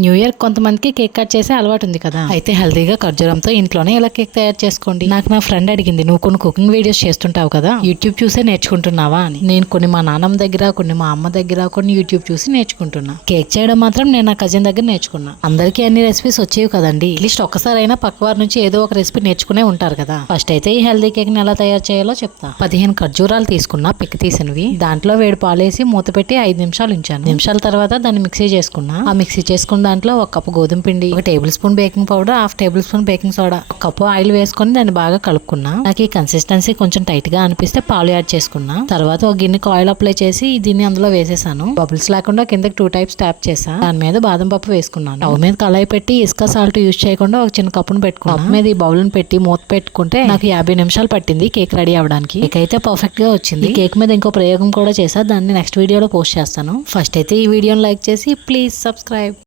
New year కొంతమందికి cake cut చేసే అలవాటు ఉంది కదా, అయితే హెల్తీగా ఖర్జూరంతో ఇంట్లోనే ఇలా కేక్ తయారు చేసుకోండి. నాకు నా ఫ్రెండ్ అడిగింది, నువ్వు కొన్ని కుకింగ్ వీడియోస్ చేస్తుంటావు కదా, యూట్యూబ్ చూసే నేర్చుకుంటున్నావా అని. నేను కొన్ని మా నాన్నమ్మ దగ్గర, కొన్ని మా అమ్మ దగ్గర, కొన్ని యూట్యూబ్ చూసి నేర్చుకుంటున్నా. కేక్ చేయడం మాత్రం నేను నా కజిన్ దగ్గర నేర్చుకున్నా. అందరికీ అన్ని రెసిపీస్ వచ్చేవి కదండి, అట్లీస్ట్ ఒక్కసారైనా పక్కవారి నుంచి ఏదో ఒక రెసిపీ నేర్చుకునే ఉంటారు కదా. ఫస్ట్ అయితే ఈ హెల్తీ కేక్ ని ఎలా తయారు చేయాలో చెప్తా. 15 ఖర్జూరాలు తీసుకున్నా, పిక్ తీసినవి. దాంట్లో వేడి పాలేసి మూత పెట్టి 5 నిమిషాలు ఉంచాను. నిమిషాల తర్వాత దాన్ని మిక్సీ చేసుకున్నా. ఆ మిక్సీ చేసుకున్న దాంట్లో 1 కప్పు గోధుమ పిండి, 1 table spoon baking powder, 1/2 table spoon baking soda, 1 cup oil వేసుకొని దాన్ని బాగా కలుపుకున్నా. నాకు ఈ కన్సిస్టెన్సీ కొంచెం టైట్ గా అనిపిస్తే పాలు యాడ్ చేసుకున్నా. తర్వాత ఒక గిన్నెకి ఆయిల్ అప్లై చేసి దీన్ని అందులో వేసేసాను. బబుల్స్ లేకుండా కిందకి 2 టైప్స్ ట్యాప్ చేసా. దాని మీద బాదం పప్పు వేసుకున్నాను. స్టవ్ మీద కళాయి పెట్టి ఇసుక సాల్ట్ యూజ్ చేయకుండా ఒక చిన్న కప్పును పెట్టుకున్నా. కప్ మీద ఈ బౌల్ పెట్టి మూత పెట్టుకుంటే నాకు 50 నిమిషాలు పట్టింది కేక్ రెడీ అవడానికి. కేక్ అయితే పర్ఫెక్ట్ గా వచ్చింది. కేక్ మీద ఇంకో ప్రయోగం కూడా చేసా, దాన్ని నెక్స్ట్ వీడియోలో పోస్ట్ చేస్తాను. ఫస్ట్ అయితే ఈ వీడియోని లైక్ చేసి ప్లీజ్ సబ్స్క్రైబ్.